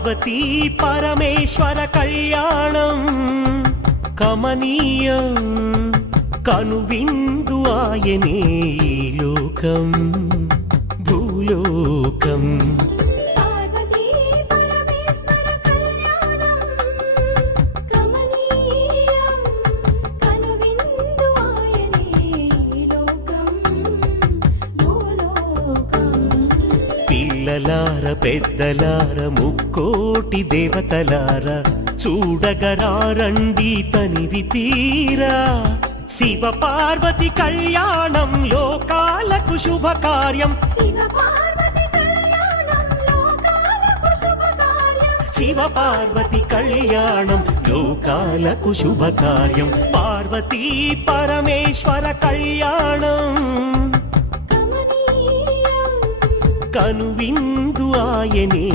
పార్వతీ పరమేశ్వర కళ్యాణం కమనీయం కనువిందు ఆయనే ఈ లోకం భూలోకం. పార్వతీ పరమేశ్వర కళ్యాణం కమనీయం కనువిందు ఆయనే ఈ లోకం భూలోకం. పిల్లలార పెద్దలార ముక్కోటి దేవతలార చూడగరారండి తనివి తీరా. శివ పార్వతి కళ్యాణం లోకాలకు శుభకార్యం. శివ పార్వతి కళ్యాణం లోకాలకు శుభకార్యం. శివ పార్వతి కళ్యాణం లోకాలకు శుభకార్యం. పార్వతీ పరమేశ్వర కళ్యాణం కమనీయం కనువిందు ఆయనే